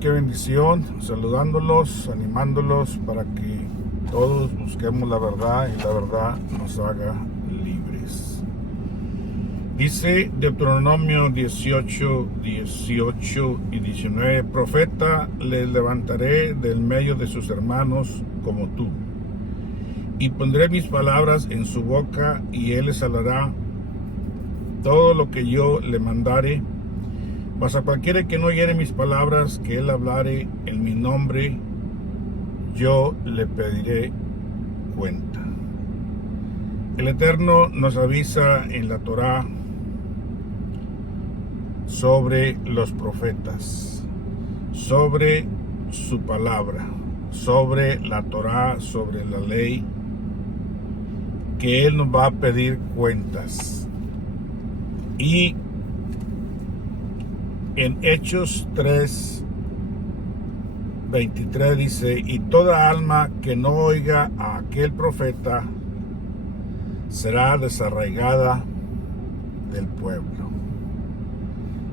qué bendición, saludándolos, animándolos para que todos busquemos la verdad y la verdad nos haga libres. Dice Deuteronomio 18, 18 y 19, profeta les levantaré del medio de sus hermanos como tú, y pondré mis palabras en su boca, y él les hablará todo lo que yo le mandare. Mas a cualquiera que no oyere mis palabras, que él hablare en mi nombre, yo le pediré cuenta. El Eterno nos avisa en la Torá sobre los profetas, sobre su palabra, sobre la Torá, sobre la ley, que Él nos va a pedir cuentas. Y en Hechos 3, 23 dice, y toda alma que no oiga a aquel profeta será desarraigada del pueblo.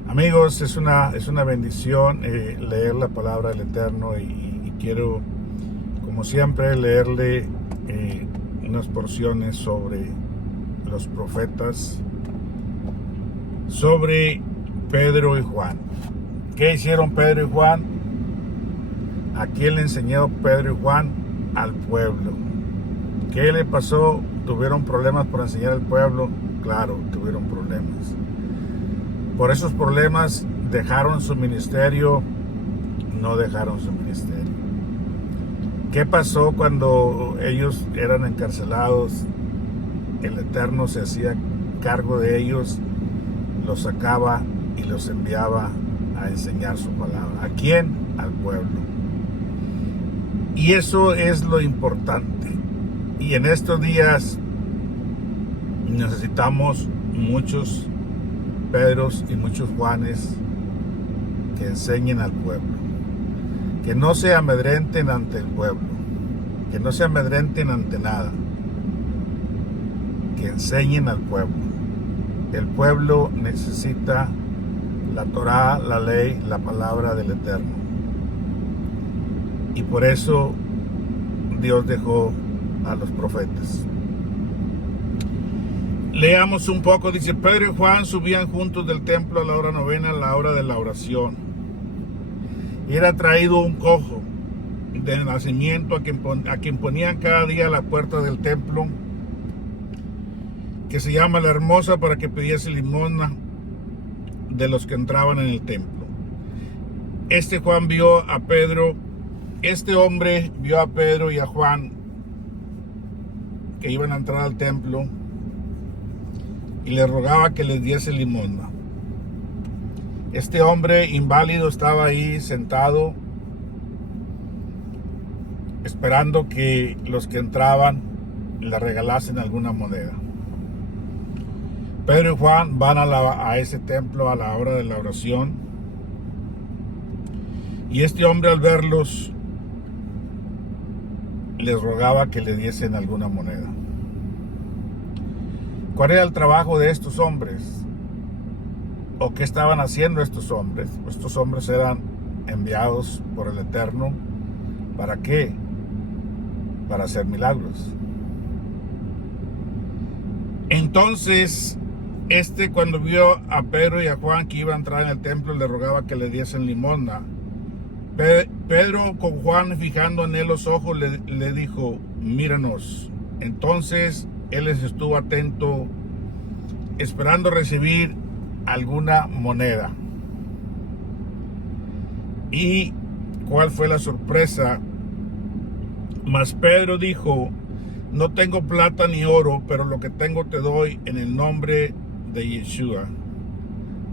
Amigos, es una bendición leer la palabra del Eterno y quiero, como siempre, leerle unas porciones sobre los profetas, sobre Pedro y Juan. ¿Qué hicieron Pedro y Juan? ¿A quién le enseñó Pedro y Juan? Al pueblo. ¿Qué le pasó? ¿Tuvieron problemas por enseñar al pueblo? Claro, tuvieron problemas. Por esos problemas dejaron su ministerio, no dejaron su ministerio. ¿Qué pasó cuando ellos eran encarcelados? El Eterno se hacía cargo de ellos, los sacaba y los enviaba a enseñar su palabra. ¿A quién? Al pueblo. Y eso es lo importante. Y en estos días necesitamos muchos Pedros y muchos Juanes que enseñen al pueblo. Que no se amedrenten ante el pueblo. Que no se amedrenten ante nada. Que enseñen al pueblo. El pueblo necesita la Torá, la ley, la palabra del Eterno. Y por eso Dios dejó a los profetas. Leamos un poco, dice, Pedro y Juan subían juntos del templo a la hora novena, a la hora de la oración. Y era traído un cojo de nacimiento a quien ponían cada día a la puerta del templo, que se llama la Hermosa, para que pidiese limosna de los que entraban en el templo. Este hombre vio a Pedro y a Juan que iban a entrar al templo y le rogaba que les diese limosna. Este hombre inválido estaba ahí sentado esperando que los que entraban le regalasen alguna moneda. Pedro y Juan van a ese templo a la hora de la oración, y este hombre, al verlos, les rogaba que le diesen alguna moneda. ¿Cuál era el trabajo de estos hombres? ¿O qué estaban haciendo estos hombres? Estos hombres eran enviados por el Eterno. ¿Para qué? Para hacer milagros. Entonces, cuando vio a Pedro y a Juan que iban a entrar en el templo, le rogaba que le diesen limosna. Pedro, con Juan fijando en él los ojos, le dijo, míranos. Entonces él les estuvo atento, esperando recibir alguna moneda. ¿Y cuál fue la sorpresa? Mas Pedro dijo, no tengo plata ni oro, pero lo que tengo te doy en el nombre de Yeshua.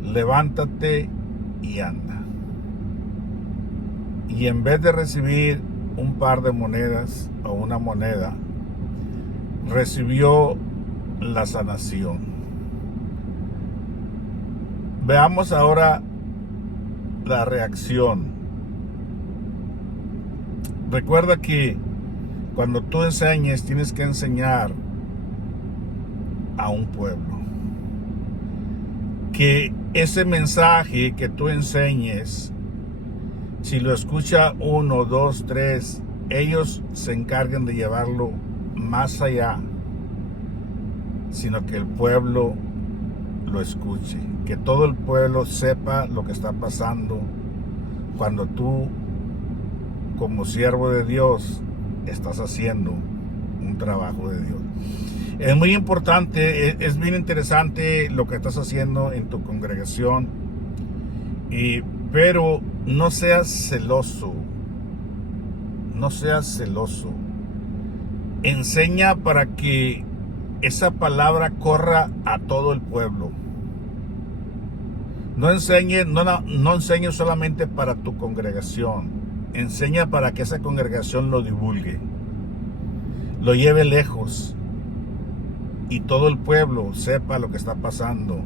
Levántate y anda. Y en vez de recibir un par de monedas o una moneda, recibió la sanación. Veamos ahora la reacción. Recuerda que cuando tú enseñes, tienes que enseñar a un pueblo. Que ese mensaje que tú enseñes si lo escucha 1, 2, 3, ellos se encargan de llevarlo más allá, sino que el pueblo lo escuche, que todo el pueblo sepa lo que está pasando cuando tú, como siervo de Dios, estás haciendo un trabajo de Dios. Es muy importante, es bien interesante lo que estás haciendo en tu congregación, pero no seas celoso, no seas celoso. Enseña para que esa palabra corra a todo el pueblo. No enseñes solamente para tu congregación. Enseña para que esa congregación lo divulgue, lo lleve lejos y todo el pueblo sepa lo que está pasando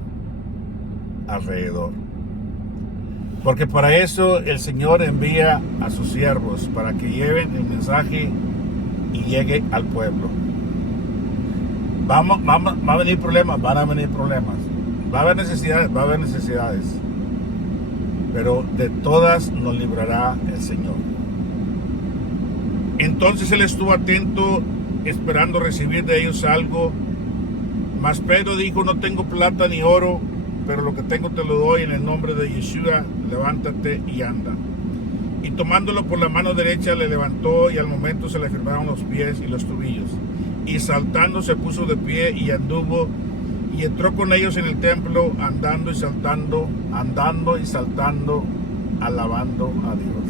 alrededor. Porque para eso el Señor envía a sus siervos, para que lleven el mensaje y llegue al pueblo. Va a venir problemas, van a venir problemas. Va a haber necesidades. Pero de todas nos librará el Señor. Entonces él estuvo atento, esperando recibir de ellos algo. Mas Pedro dijo: no tengo plata ni oro, pero lo que tengo te lo doy. En el nombre de Yeshua, levántate y anda. Y tomándolo por la mano derecha le levantó, y al momento se le firmaron los pies y los tobillos. Y saltando se puso de pie y anduvo, y entró con ellos en el templo, andando y saltando, alabando a Dios.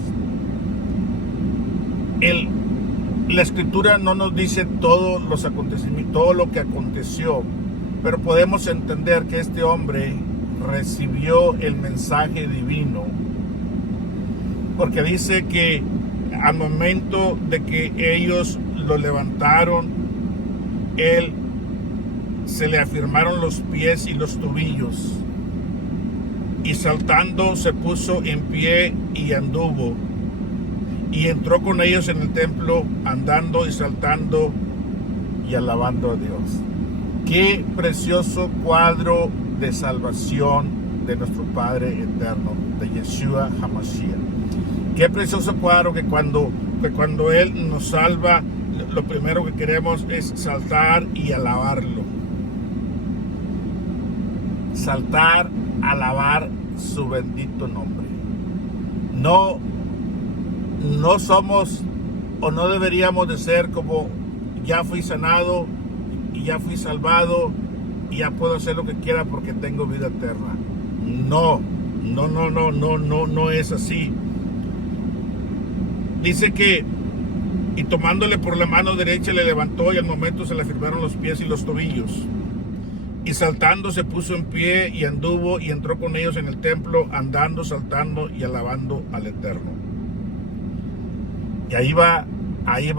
La escritura no nos dice todos los acontecimientos, todo lo que aconteció, pero podemos entender que este hombre recibió el mensaje divino, porque dice que al momento de que ellos lo levantaron, él se le afirmaron los pies y los tobillos, y saltando se puso en pie y anduvo, y entró con ellos en el templo, andando y saltando y alabando a Dios. Qué precioso cuadro de salvación de nuestro Padre eterno, de Yeshua HaMashiach. Qué precioso cuadro que cuando Él nos salva, lo primero que queremos es saltar y alabarlo. Saltar, alabar su bendito nombre. No somos, o no deberíamos de ser como: ya fui sanado y ya fui salvado y ya puedo hacer lo que quiera porque tengo vida eterna. No es así. Dice que, y tomándole por la mano derecha le levantó, y al momento se le firmaron los pies y los tobillos. Y saltando se puso en pie y anduvo, y entró con ellos en el templo, andando, saltando y alabando al Eterno. Y ahí va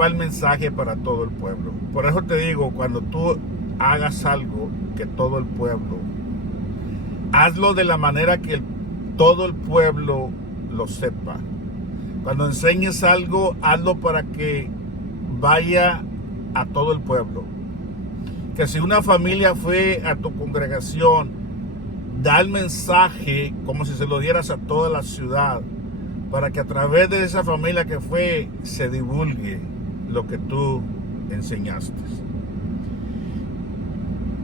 el mensaje para todo el pueblo. Por eso te digo, cuando tú hagas algo, que todo el pueblo, hazlo de la manera que todo el pueblo lo sepa. Cuando enseñes algo, hazlo para que vaya a todo el pueblo. Que si una familia fue a tu congregación, da el mensaje como si se lo dieras a toda la ciudad, para que a través de esa familia que fue, se divulgue lo que tú enseñaste.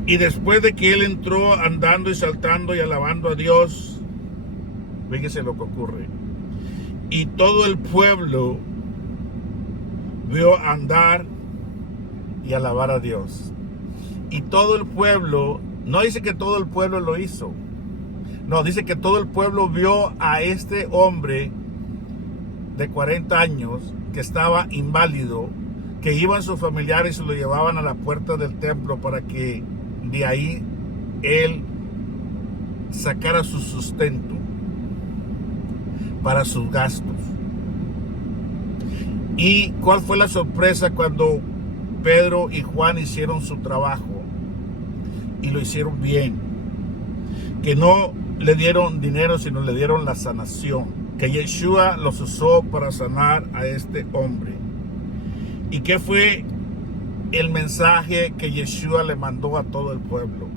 Y después de que él entró andando y saltando y alabando a Dios, fíjese lo que ocurre. Y todo el pueblo vio andar y alabar a Dios. Y todo el pueblo, no dice que todo el pueblo lo hizo, no, dice que todo el pueblo vio a este hombre de 40 años que estaba inválido, que iban sus familiares y lo llevaban a la puerta del templo para que de ahí él sacara su sustento para sus gastos. ¿Y cuál fue la sorpresa cuando Pedro y Juan hicieron su trabajo? Y lo hicieron bien. Que no le dieron dinero, sino le dieron la sanación. Que Yeshua los usó para sanar a este hombre. ¿Y qué fue el mensaje que Yeshua le mandó a todo el pueblo?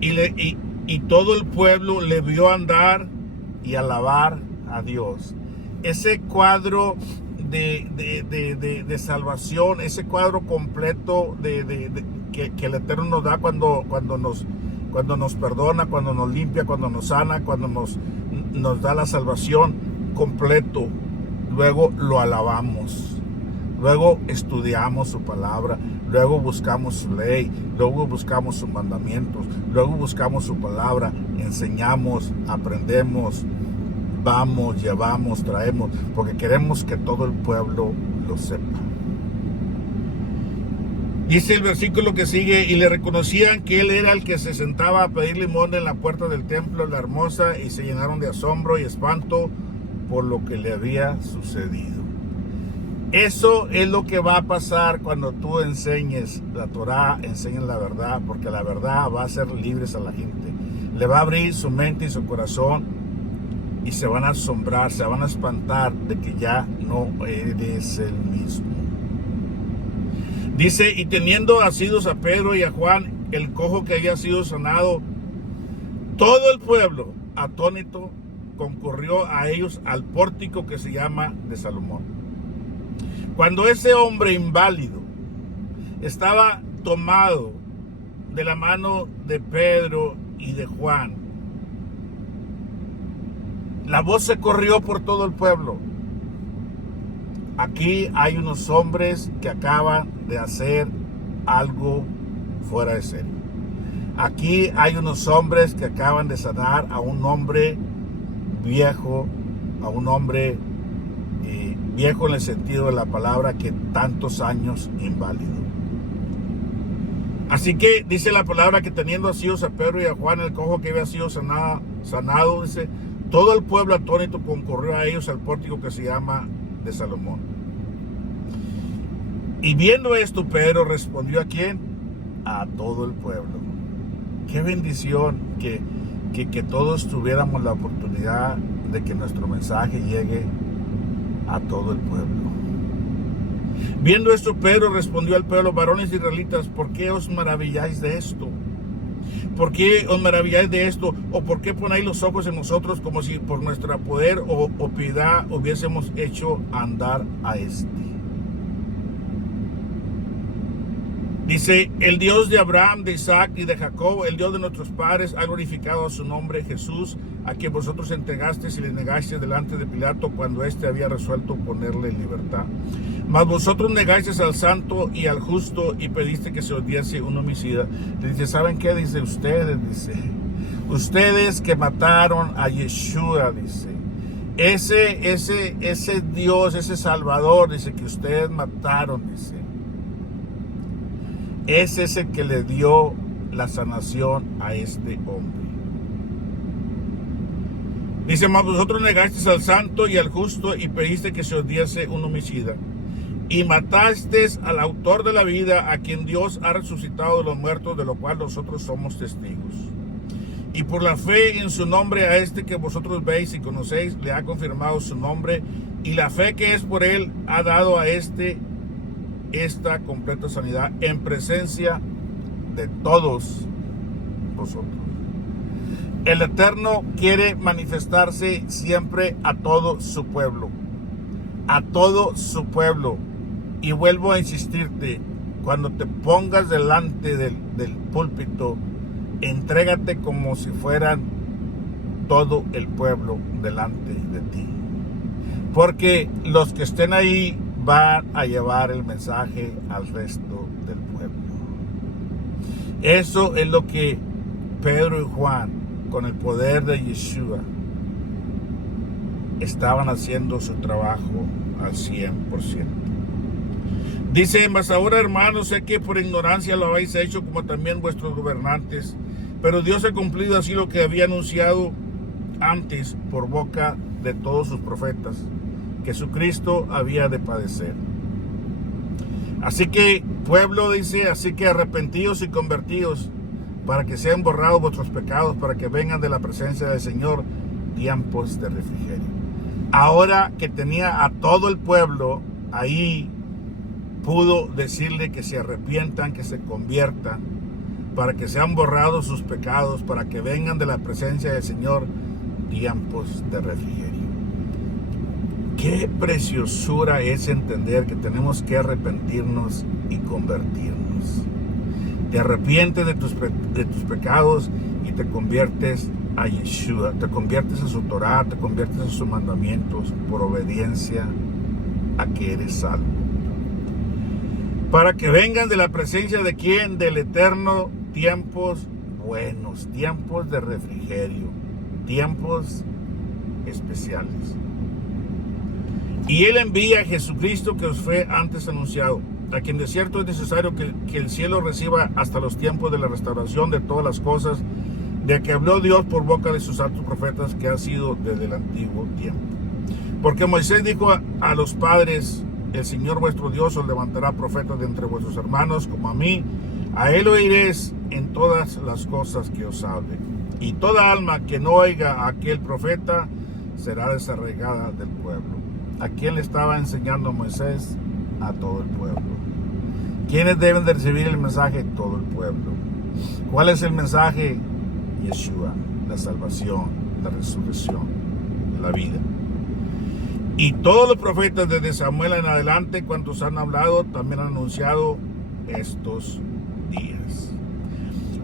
Y todo el pueblo le vio andar y alabar a Dios. ese cuadro de salvación, ese cuadro completo que el Eterno nos da cuando nos perdona, cuando nos limpia, cuando nos sana, cuando nos da la salvación completo. Luego lo alabamos, luego estudiamos su palabra, luego buscamos su ley, luego buscamos sus mandamientos, luego buscamos su palabra, enseñamos, aprendemos, vamos, llevamos, traemos, porque queremos que todo el pueblo lo sepa. Dice el versículo que sigue: y le reconocían que él era el que se sentaba a pedir limosna en la puerta del templo, la hermosa, y se llenaron de asombro y espanto por lo que le había sucedido. Eso es lo que va a pasar cuando tú enseñes la Torah, enseñes la verdad, porque la verdad va a hacer libres a la gente. Le va a abrir su mente y su corazón y se van a asombrar, se van a espantar de que ya no eres el mismo. Dice: y teniendo asidos a Pedro y a Juan, el cojo que había sido sanado, todo el pueblo, atónito, concurrió a ellos al pórtico que se llama de Salomón. Cuando ese hombre inválido estaba tomado de la mano de Pedro y de Juan, la voz se corrió por todo el pueblo: aquí hay unos hombres que acaban de hacer algo fuera de serie. Aquí hay unos hombres que acaban de sanar a un hombre viejo, a un hombre viejo en el sentido de la palabra, que tantos años inválido. Así que dice la palabra que teniendo asidos a Pedro y a Juan, el cojo que había sido sanado, dice, todo el pueblo atónito concurrió a ellos al pórtico que se llama de Salomón. Y viendo esto, Pedro respondió: ¿a quién? A todo el pueblo. Qué bendición que todos tuviéramos la oportunidad de que nuestro mensaje llegue a todo el pueblo. Viendo esto, Pedro respondió al pueblo: varones israelitas, ¿por qué os maravilláis de esto? ¿Por qué os maravilláis de esto? ¿O por qué ponéis los ojos en nosotros como si por nuestro poder o piedad hubiésemos hecho andar a este? Dice: el Dios de Abraham, de Isaac y de Jacob, el Dios de nuestros padres, ha glorificado a su nombre, Jesús, a quien vosotros entregasteis y le negasteis delante de Pilato cuando éste había resuelto ponerle en libertad. Mas vosotros negasteis al santo y al justo y pediste que se os diese un homicida. Le dice: ¿saben qué? Dice: ustedes que mataron a Yeshua, dice, ese Dios, ese Salvador, dice, que ustedes mataron, dice, es ese que le dio la sanación a este hombre. Dice: mas vosotros negasteis al santo y al justo y pediste que se os diese un homicida. Y matasteis al autor de la vida, a quien Dios ha resucitado de los muertos, de lo cual nosotros somos testigos. Y por la fe en su nombre, a este que vosotros veis y conocéis, le ha confirmado su nombre, y la fe que es por él ha dado a esta completa sanidad en presencia de todos vosotros. El Eterno quiere manifestarse siempre a todo su pueblo, a todo su pueblo. Y vuelvo a insistirte: cuando te pongas delante del púlpito, entrégate como si fueran todo el pueblo delante de ti, porque los que estén ahí van a llevar el mensaje al resto del pueblo. Eso es lo que Pedro y Juan, con el poder de Yeshua, estaban haciendo su trabajo al 100%. Dice: mas ahora, hermanos, sé que por ignorancia lo habéis hecho, como también vuestros gobernantes, pero Dios ha cumplido así lo que había anunciado antes por boca de todos sus profetas, que su Cristo había de padecer. Así que, pueblo, dice, así que arrepentíos y convertíos, para que sean borrados vuestros pecados, para que vengan de la presencia del Señor tiempos de refrigerio. Ahora que tenía a todo el pueblo ahí, pudo decirle que se arrepientan, que se conviertan, para que sean borrados sus pecados, para que vengan de la presencia del Señor tiempos de refrigerio. Qué preciosura es entender que tenemos que arrepentirnos y convertirnos. Te arrepientes de tus pecados y te conviertes a Yeshua, te conviertes a su Torah, te conviertes a sus mandamientos por obediencia a que eres salvo. Para que vengan de la presencia de ¿quién? Del Eterno, tiempos buenos, tiempos de refrigerio, tiempos especiales. Y Él envía a Jesucristo que os fue antes anunciado, a quien de cierto es necesario que el cielo reciba hasta los tiempos de la restauración de todas las cosas, de que habló Dios por boca de sus santos profetas, que ha sido desde el antiguo tiempo. Porque Moisés dijo a los padres: el Señor vuestro Dios os levantará profetas de entre vuestros hermanos como a mí, a Él oiréis en todas las cosas que os hable. Y toda alma que no oiga a aquel profeta será desarraigada del pueblo. ¿A quién le estaba enseñando Moisés? A todo el pueblo. ¿Quiénes deben de recibir el mensaje? Todo el pueblo. ¿Cuál es el mensaje? Yeshua, la salvación, la resurrección, la vida. Y todos los profetas desde Samuel en adelante, cuantos han hablado, también han anunciado estos días.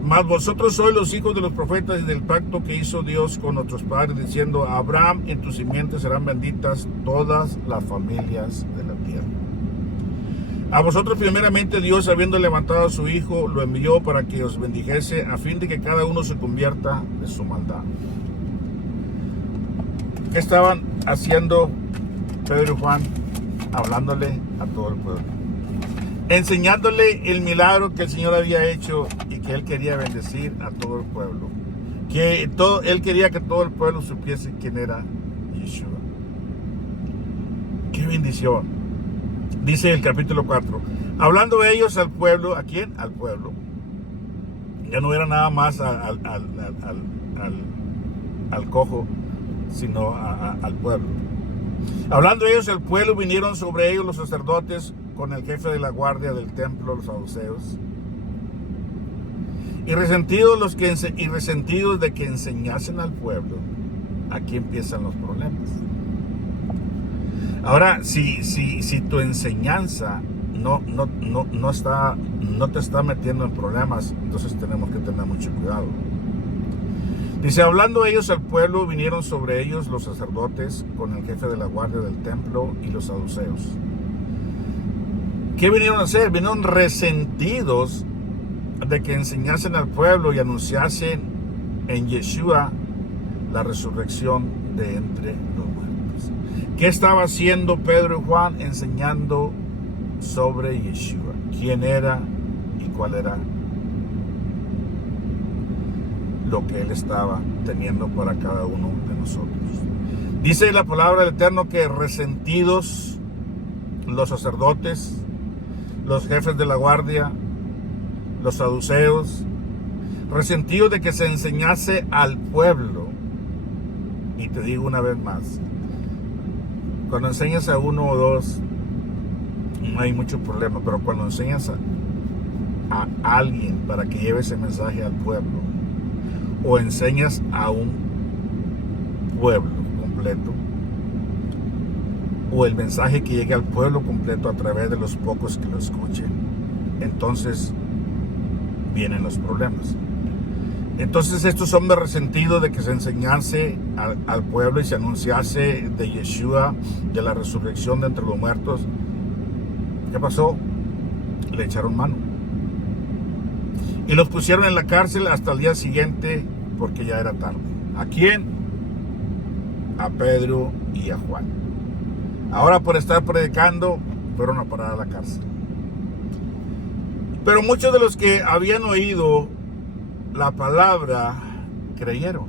Mas vosotros sois los hijos de los profetas y del pacto que hizo Dios con nuestros padres, diciendo: a Abraham en tus simientes serán benditas todas las familias de la tierra. A vosotros primeramente Dios, habiendo levantado a su Hijo, lo envió para que os bendijese, a fin de que cada uno se convierta de su maldad. ¿Qué estaban haciendo Pedro y Juan? Hablándole a todo el pueblo, enseñándole el milagro que el Señor había hecho y que Él quería bendecir a todo el pueblo. Él quería que todo el pueblo supiese quién era Yeshua. ¡Qué bendición! Dice el capítulo 4, hablando ellos al pueblo. ¿A quién? Al pueblo. Ya no era nada más al cojo, sino al pueblo. Hablando ellos al pueblo, vinieron sobre ellos los sacerdotes con el jefe de la guardia del templo, los saduceos, y resentidos de que enseñasen al pueblo. Aquí empiezan los problemas. Ahora, si tu enseñanza no te está metiendo en problemas, entonces tenemos que tener mucho cuidado. Dice, hablando ellos al pueblo, vinieron sobre ellos los sacerdotes con el jefe de la guardia del templo y los saduceos. ¿Qué vinieron a hacer? Vinieron resentidos de que enseñasen al pueblo y anunciasen en Yeshua la resurrección de entre los muertos. ¿Qué estaba haciendo Pedro y Juan? Enseñando sobre Yeshua, quién era y cuál era lo que Él estaba teniendo para cada uno de nosotros. Dice la palabra del Eterno que resentidos los sacerdotes, los jefes de la guardia, los saduceos, resentidos de que se enseñase al pueblo. Y te digo una vez más, cuando enseñas a uno o dos, no hay mucho problema, pero cuando enseñas a alguien para que lleve ese mensaje al pueblo, o enseñas a un pueblo completo, o el mensaje que llegue al pueblo completo a través de los pocos que lo escuchen, entonces vienen los problemas. Entonces estos hombres resentidos de que se enseñase al pueblo y se anunciase de Yeshua, de la resurrección de entre los muertos, ¿qué pasó? Le echaron mano y los pusieron en la cárcel hasta el día siguiente, porque ya era tarde. ¿A quién? A Pedro y a Juan. Ahora, por estar predicando, fueron a parar a la cárcel. Pero muchos de los que habían oído la palabra creyeron.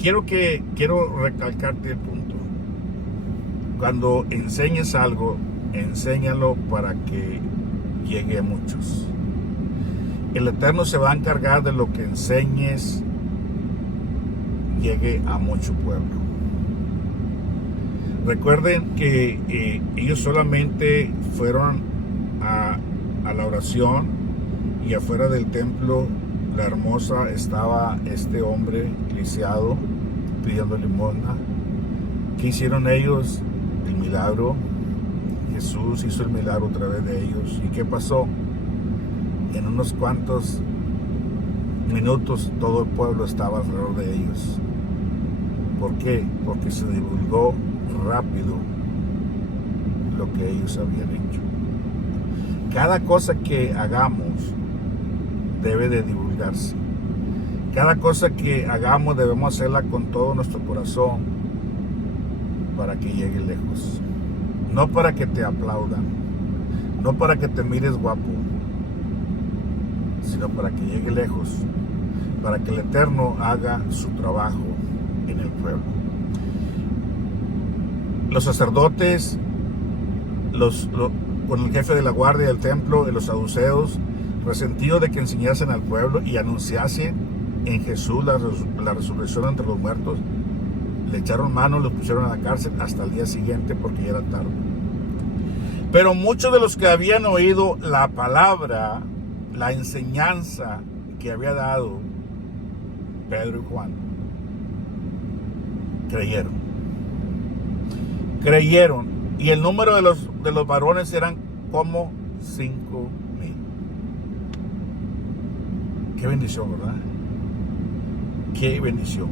Quiero recalcarte el punto. Cuando enseñes algo, enséñalo para que llegue a muchos. El Eterno se va a encargar de lo que enseñes llegue a mucho pueblo. Recuerden que ellos solamente fueron a la oración, y afuera del templo, la hermosa, estaba este hombre lisiado, pidiendo limosna. ¿Qué hicieron ellos? El milagro. Jesús hizo el milagro a través de ellos. ¿Y qué pasó? En unos cuantos minutos todo el pueblo estaba alrededor de ellos. ¿Por qué? Porque se divulgó rápido lo que ellos habían hecho. Cada cosa que hagamos debe de divulgarse. Cada cosa que hagamos debemos hacerla con todo nuestro corazón para que llegue lejos. No para que te aplaudan, no para que te mires guapo, sino para que llegue lejos, para que el Eterno haga su trabajo en el pueblo. Los sacerdotes, con el jefe de la guardia del templo y los saduceos, resentidos de que enseñasen al pueblo y anunciasen en Jesús la resurrección entre los muertos, le echaron mano y los pusieron a la cárcel hasta el día siguiente porque ya era tarde. Pero muchos de los que habían oído la palabra, la enseñanza que había dado Pedro y Juan, creyeron, y el número de los varones eran como 5,000. Qué bendición, ¿verdad? Qué bendición.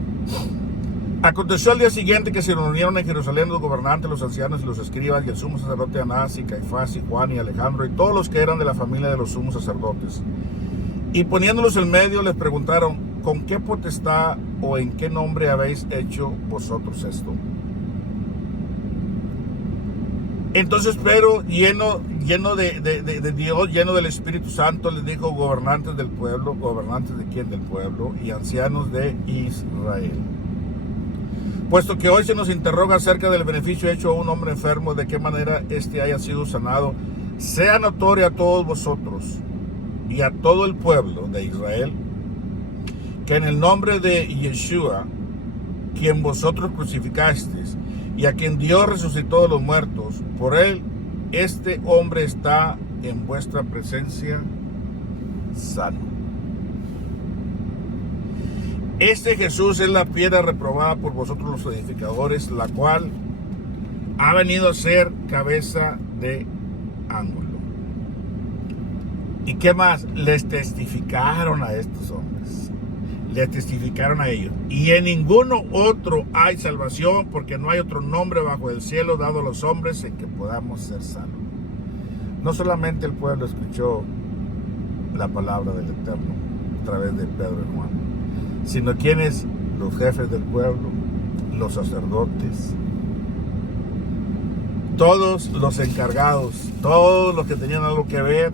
Aconteció al día siguiente que se reunieron en Jerusalén los gobernantes, los ancianos y los escribas, y el sumo sacerdote Anás y Caifás y Juan y Alejandro y todos los que eran de la familia de los sumos sacerdotes. Y poniéndolos en medio les preguntaron: ¿con qué potestad o en qué nombre habéis hecho vosotros esto? Entonces Pedro, lleno de Dios, lleno del Espíritu Santo, les dijo: gobernantes del pueblo. ¿Gobernantes de quién? Del pueblo. Y ancianos de Israel. Puesto que hoy se nos interroga acerca del beneficio hecho a un hombre enfermo, de qué manera éste haya sido sanado, sea notorio a todos vosotros y a todo el pueblo de Israel, que en el nombre de Yeshua, quien vosotros crucificasteis, y a quien Dios resucitó de los muertos, por él este hombre está en vuestra presencia sano. Este Jesús es la piedra reprobada por vosotros los edificadores, la cual ha venido a ser cabeza de ángulo. ¿Y qué más? Les testificaron a estos hombres. Les testificaron a ellos. Y en ninguno otro hay salvación, porque no hay otro nombre bajo el cielo dado a los hombres en que podamos ser salvos. No solamente el pueblo escuchó la palabra del Eterno a través de Pedro y Juan, sino quienes, los jefes del pueblo, los sacerdotes, todos los encargados, todos los que tenían algo que ver,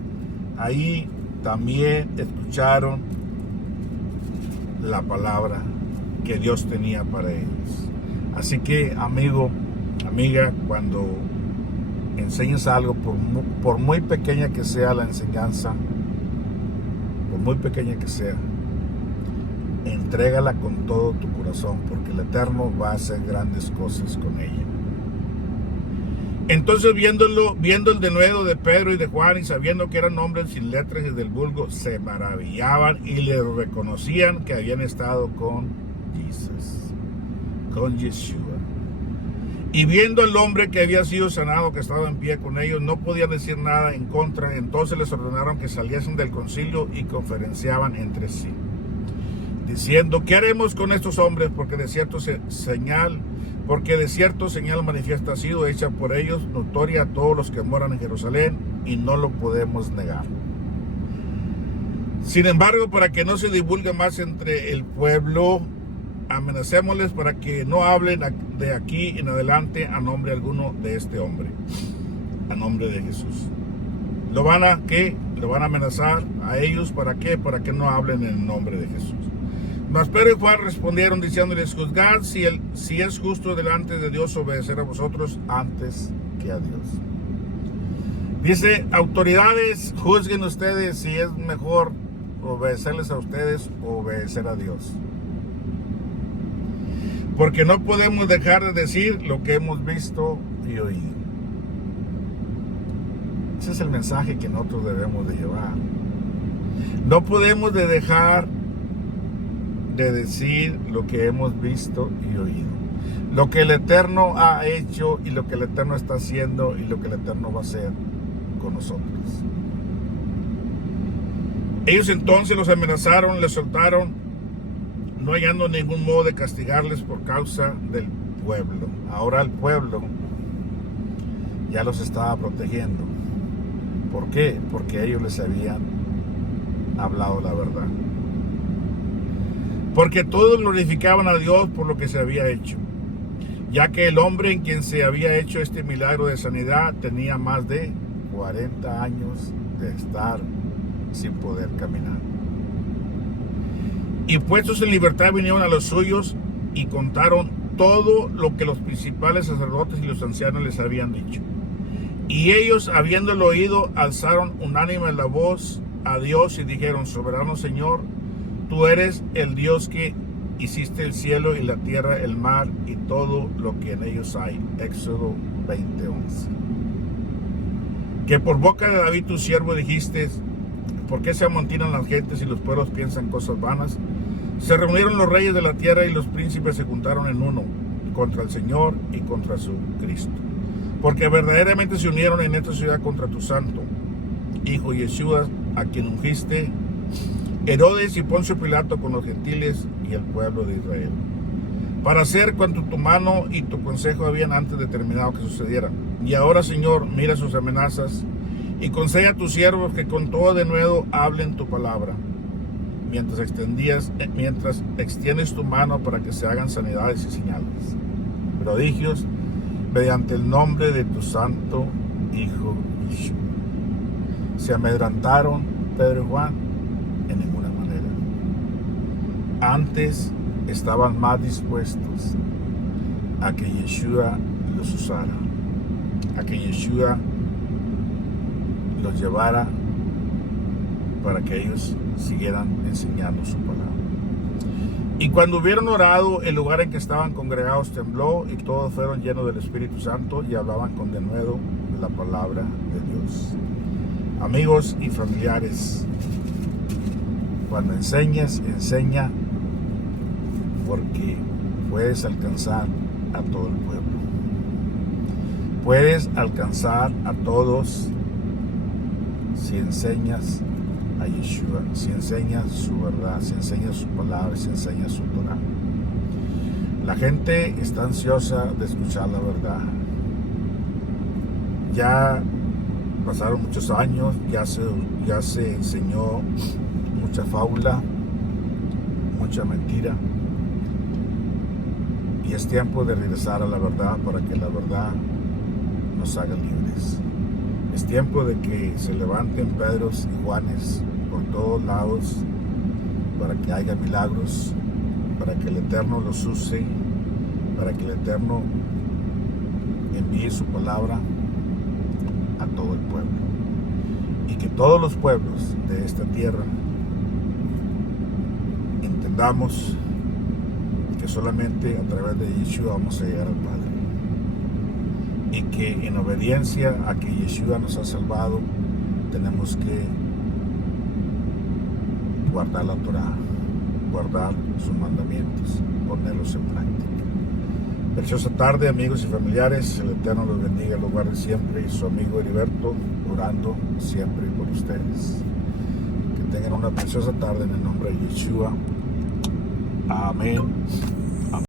ahí también escucharon la palabra que Dios tenía para ellos. Así que, amigo, amiga, cuando enseñes algo, por muy pequeña que sea la enseñanza, por muy pequeña que sea, entrégala con todo tu corazón, porque el Eterno va a hacer grandes cosas con ella. Entonces, viendo el denuedo de Pedro y de Juan, y sabiendo que eran hombres sin letras y del vulgo, se maravillaban y les reconocían que habían estado con Jesús, con Yeshua. Y viendo al hombre que había sido sanado, que estaba en pie con ellos, no podían decir nada en contra. Entonces les ordenaron que saliesen del concilio y conferenciaban entre sí, diciendo: ¿qué haremos con estos hombres? Porque de cierto señal manifiesta ha sido hecha por ellos, notoria a todos los que moran en Jerusalén, y no lo podemos negar. Sin embargo, para que no se divulgue más entre el pueblo, amenacémosles para que no hablen de aquí en adelante a nombre alguno de este hombre, a nombre de Jesús. Lo van a amenazar a ellos. ¿Para qué? Para que no hablen en el nombre de Jesús. Mas Pedro y Juan respondieron diciéndoles: juzgad si es justo delante de Dios obedecer a vosotros antes que a Dios. Dice: autoridades, juzguen ustedes si es mejor obedecerles a ustedes o obedecer a Dios. Porque no podemos dejar de decir lo que hemos visto y oído. Ese es el mensaje que nosotros debemos de llevar. No podemos de dejar de decir lo que hemos visto y oído. Lo que el Eterno ha hecho y lo que el Eterno está haciendo y lo que el Eterno va a hacer con nosotros. Ellos entonces los amenazaron, les soltaron, no hallando ningún modo de castigarles por causa del pueblo. Ahora el pueblo ya los estaba protegiendo. ¿Por qué? Porque ellos les habían hablado la verdad. Porque todos glorificaban a Dios por lo que se había hecho, ya que el hombre en quien se había hecho este milagro de sanidad tenía más de 40 años de estar sin poder caminar. Y puestos en libertad vinieron a los suyos y contaron todo lo que los principales sacerdotes y los ancianos les habían dicho. Y ellos, habiéndolo oído, alzaron unánime la voz a Dios y dijeron: Soberano Señor, tú eres el Dios que hiciste el cielo y la tierra, el mar y todo lo que en ellos hay. Éxodo 20:11. Que por boca de David tu siervo dijiste: ¿por qué se amontinan las gentes y los pueblos piensan cosas vanas? Se reunieron los reyes de la tierra y los príncipes se juntaron en uno contra el Señor y contra su Cristo. Porque verdaderamente se unieron en esta ciudad contra tu santo Hijo Yeshua, a quien ungiste, Herodes y Poncio Pilato con los gentiles y el pueblo de Israel, para hacer cuanto tu mano y tu consejo habían antes determinado que sucediera. Y ahora, Señor, mira sus amenazas y concede a tus siervos que con todo de nuevo hablen tu palabra, mientras extiendes tu mano para que se hagan sanidades y señales, prodigios, mediante el nombre de tu santo Hijo Yeshua. ¿Se amedrantaron Pedro y Juan? En ninguna manera. Antes estaban más dispuestos a que Yeshua los usara, a que Yeshua los llevara para que ellos siguieran enseñando su palabra. Y cuando hubieron orado, el lugar en que estaban congregados tembló y todos fueron llenos del Espíritu Santo y hablaban con denuedo la palabra de Dios. Amigos y familiares, cuando enseñas, enseña porque puedes alcanzar a todo el pueblo. Puedes alcanzar a todos si enseñas a Yeshua, si enseñas su verdad, si enseñas su palabra, si enseñas su Torah. La gente está ansiosa de escuchar la verdad. Ya pasaron muchos años, ya se enseñó mucha fábula, mucha mentira. Y es tiempo de regresar a la verdad para que la verdad nos haga libres. Es tiempo de que se levanten Pedros y Juanes por todos lados para que haya milagros, para que el Eterno los use, para que el Eterno envíe su palabra a todo el pueblo. Y que todos los pueblos de esta tierra entendamos que solamente a través de Yeshua vamos a llegar al Padre. Y que en obediencia a que Yeshua nos ha salvado, tenemos que guardar la Torah, guardar sus mandamientos, ponerlos en práctica. Preciosa tarde, amigos y familiares. El Eterno los bendiga, los guarde siempre. Y su amigo Heriberto, orando siempre por ustedes. Que tengan una preciosa tarde en el nombre de Yeshua. Amén.